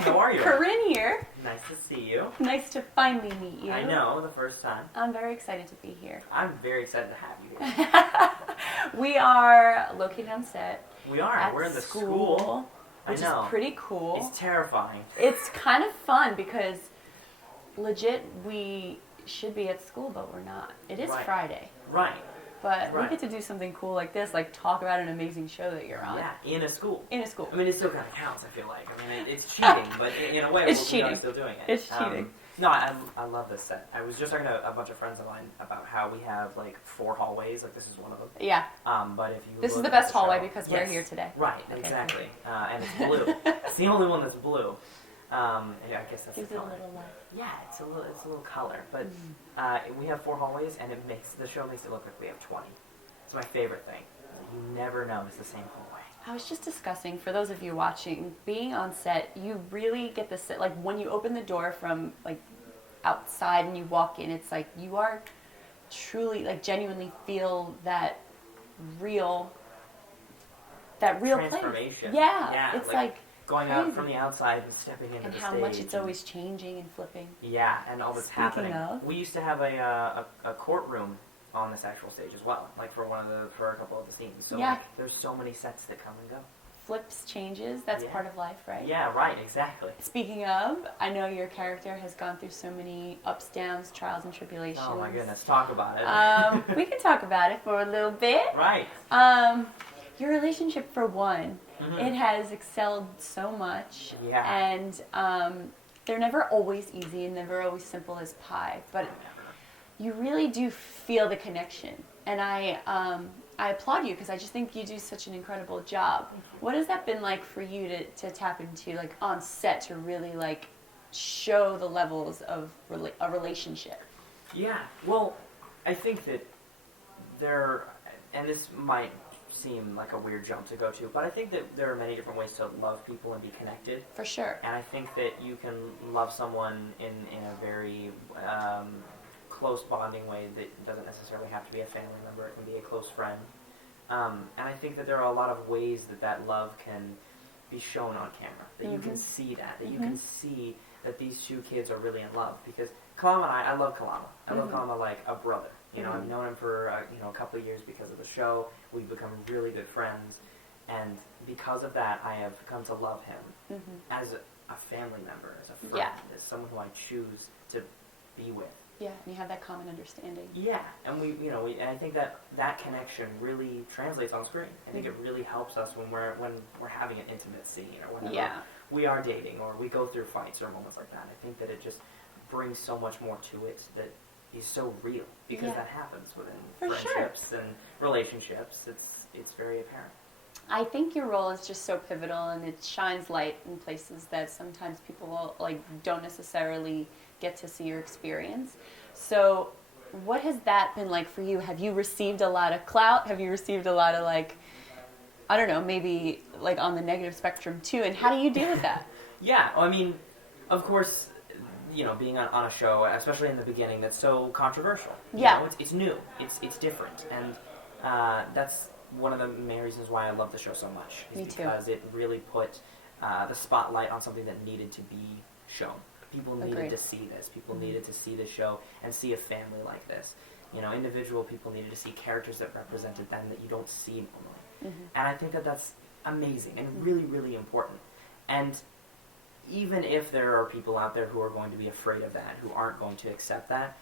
Hi, how are you? Corinne here. Nice to see you. Nice to finally meet you. I know, the first time. I'm very excited to be here. I'm very excited to have you here. We are located on set. We are. We're in the school. Which I know. is pretty cool. It's terrifying. It's kind of fun because legit we should be at school, but we're not. It is Friday. Right. But we get to do something cool like this, like talk about an amazing show that you're on. Yeah, in a school. In a school. I mean, it still kind of counts, I feel like. I mean, it's cheating, but in a way, it's cheating. We're still doing it. It's cheating. No, I love this set. I was just talking to a bunch of friends of mine about how we have, like, 4 hallways. Like, this is one of them. Yeah. But if you This is the best hallway because we're here today. Right, okay. Exactly. And it's blue. It's the only one that's blue. I guess that's Gives the it a color. little life. Yeah, it's a little color. But we have 4 hallways, and the show makes it look like we have 20. It's my favorite thing. You never know it's the same hallway. I was just discussing, for those of you watching, being on set, you really get the set, like when you open the door from like outside and you walk in, it's like you are truly, like genuinely feel that real transformation. Place. Yeah, it's like going crazy. out from the outside and stepping into and the how stage. much it's always changing and flipping. Yeah, and all that's Speaking happening. of, We used to have a courtroom on this actual stage as well, like for a couple of the scenes. So yeah. like, there's so many sets that come and go. Flips, changes, that's part of life, right? Yeah, right, exactly. Speaking of, I know your character has gone through so many ups, downs, trials, and tribulations. Oh my goodness, talk about it. We can talk about it for a little bit. Right. Your relationship, for one, it has excelled so much. Yeah. And they're never always easy and never always simple as pie, but you really do feel the connection. And I applaud you because I just think you do such an incredible job. What has that been like for you to tap into, like on set, to really like show the levels of a relationship? Yeah, well, I think that and this might seem like a weird jump to go to, but I think that there are many different ways to love people and be connected. For sure. And I think that you can love someone in a very close bonding way that doesn't necessarily have to be a family member. It can be a close friend. And I think that there are a lot of ways that love can be shown on camera, that you can see that you can see that these 2 kids are really in love. Because Kalama and I love Kalama. I love Kalama like a brother. You know, I've known him for a couple of years because of the show. We've become really good friends, and because of that, I have come to love him as a family member, as a friend, as someone who I choose to be with. Yeah, and you have that common understanding. Yeah, and and I think that connection really translates on screen. I think it really helps us when we're having an intimate scene, or whenever we are dating, or we go through fights or moments like that. I think that it just brings so much more to it that is so real, because that happens within friendships and relationships. It's very apparent. I think your role is just so pivotal, and it shines light in places that sometimes people don't necessarily get to see or experience. So what has that been like for you? Have you received a lot of clout? Have you received a lot of I don't know, maybe on the negative spectrum too? And how do you deal with that? Yeah, I mean, of course, being on a show, especially in the beginning, that's so controversial. Yeah. It's new. It's different. And that's one of the main reasons why I love the show so much. Me too. Because it really put the spotlight on something that needed to be shown. People needed to see this. People needed to see the show and see a family like this. Individual people needed to see characters that represented them that you don't see normally. And I think that that's amazing and really, really important. And even if there are people out there who are going to be afraid of that, who aren't going to accept that,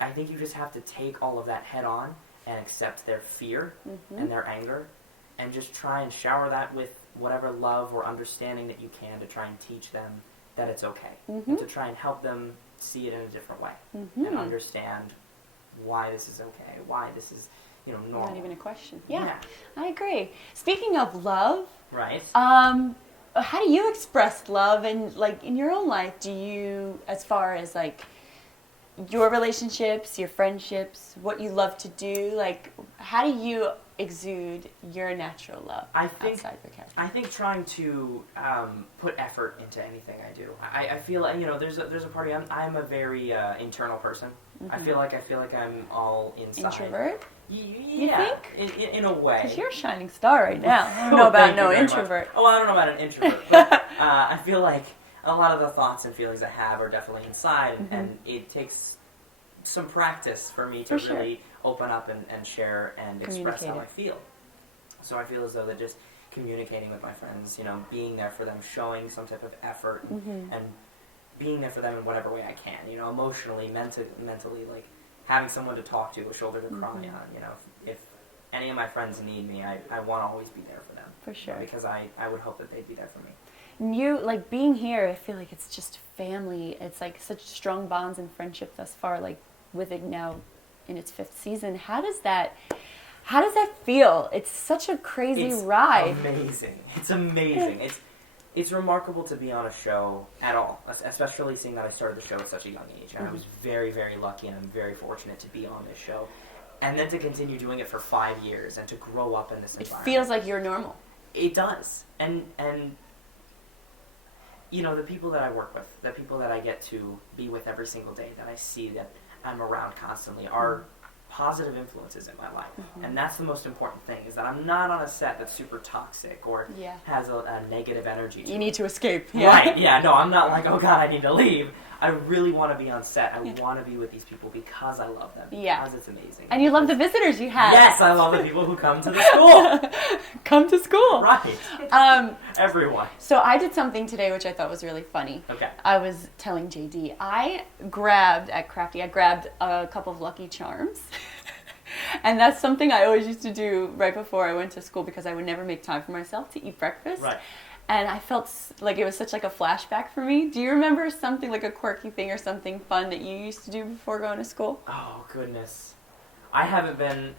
I think you just have to take all of that head on and accept their fear and their anger, and just try and shower that with whatever love or understanding that you can to try and teach them that it's okay, and to try and help them see it in a different way, and understand why this is okay, why this is, normal. Not even a question. Yeah, I agree. Speaking of love, right? How do you express love, and in your own life? Do you, as far as your relationships, your friendships, what you love to do, how do you exude your natural love outside your character? I think trying to put effort into anything I do. I feel there's a part of I'm a very internal person. I feel like I'm all inside. Introvert? Yeah, you think? In a way. Because you're a shining star right now. I don't know about no introvert. Oh, I don't know about an introvert, but I feel like a lot of the thoughts and feelings I have are definitely inside, and it takes some practice for me to really open up and share and express how I feel. So I feel as though that just communicating with my friends, you know, being there for them, showing some type of effort, and being there for them in whatever way I can, you know, emotionally, mentally, like having someone to talk to, a shoulder to cry on, you know, if any of my friends need me, I want to always be there for them. For sure. Because I would hope that they'd be there for me. And you, like, being here, I feel like it's just family. It's like such strong bonds and friendship thus far, like with it now in its 5th season. How does that feel? It's such a crazy ride. It's amazing. It's remarkable to be on a show at all, especially seeing that I started the show at such a young age. And I was very, very lucky, and I'm very fortunate to be on this show. And then to continue doing it for 5 years and to grow up in this environment. It feels like you're normal. It does. And you know, the people that I work with, the people that I get to be with every single day, that I see, that I'm around constantly, are positive influences in my life. And that's the most important thing, is that I'm not on a set that's super toxic or has a negative energy to it. You need to escape. Right, no, I'm not like, oh God, I need to leave. I really want to be on set. I want to be with these people because I love them. Because it's amazing. And you love the visitors you have. Yes, I love the people who come to the school. Come to school. Right. Everyone. So I did something today which I thought was really funny. Okay. I was telling JD, I grabbed a couple of Lucky Charms. And that's something I always used to do right before I went to school, because I would never make time for myself to eat breakfast. Right. And I felt like it was such like a flashback for me. Do you remember something like a quirky thing or something fun that you used to do before going to school? Oh, goodness. I haven't been...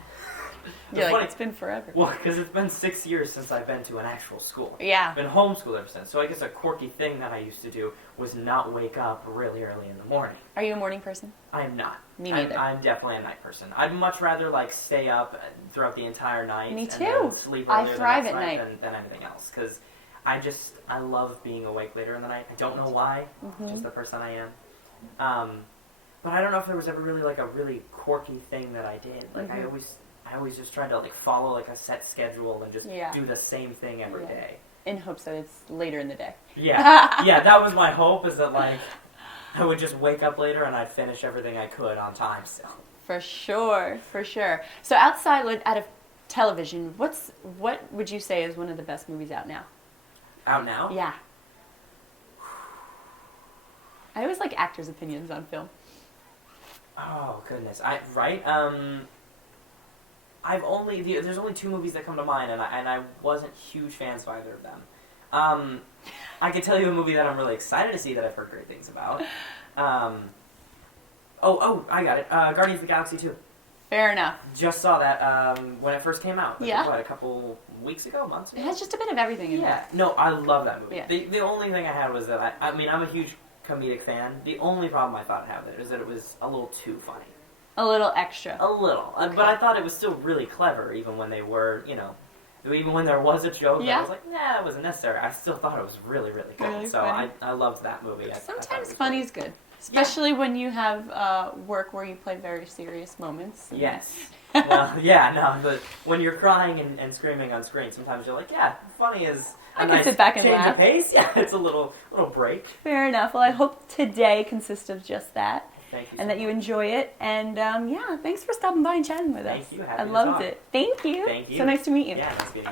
You're like, it's been forever. Well, because it's been 6 years since I've been to an actual school. Yeah. I've been homeschooled ever since. So I guess a quirky thing that I used to do was not wake up really early in the morning. Are you a morning person? I am not. Me neither. I'm definitely a night person. I'd much rather like stay up throughout the entire night. Me too. And then sleep earlier I thrive the next at night than anything else. Because I love being awake later in the night. I don't know why. Just the person I am. But I don't know if there was ever really like a really quirky thing that I did. Like I always just tried to like follow like a set schedule and just do the same thing every day. In hopes that it's later in the day. Yeah, that was my hope, is that like I would just wake up later and I'd finish everything I could on time still. For sure. So outside of television, what would you say is one of the best movies out now? Out now? Yeah. I always like actors' opinions on film. Oh goodness, there's only 2 movies that come to mind, and I wasn't huge fans of either of them. I could tell you a movie that I'm really excited to see that I've heard great things about. I got it. Guardians of the Galaxy 2. Fair enough. Just saw that when it first came out. Yeah. A couple weeks ago, months ago? It has just a bit of everything in there. No, I love that movie. Yeah. The only thing I had was that I'm a huge comedic fan. The only problem I thought it had with it is that it was a little too funny. A little extra. A little. Okay. But I thought it was still really clever, even when they were, even when there was a joke that I was like, it wasn't necessary. I still thought it was really, really good. Really so funny. I loved that movie. Sometimes funny is good. Especially when you have work where you play very serious moments. Yes. Well, but when you're crying and screaming on screen, sometimes you're like, funny is I can sit back and laugh. Pace. Yeah, it's a little break. Fair enough. Well, I hope today consists of just that. Thank you. And that you enjoy it. And thanks for stopping by and chatting with us. Thank you. I loved it. Thank you. Thank you. So nice to meet you. Yeah, nice meeting you.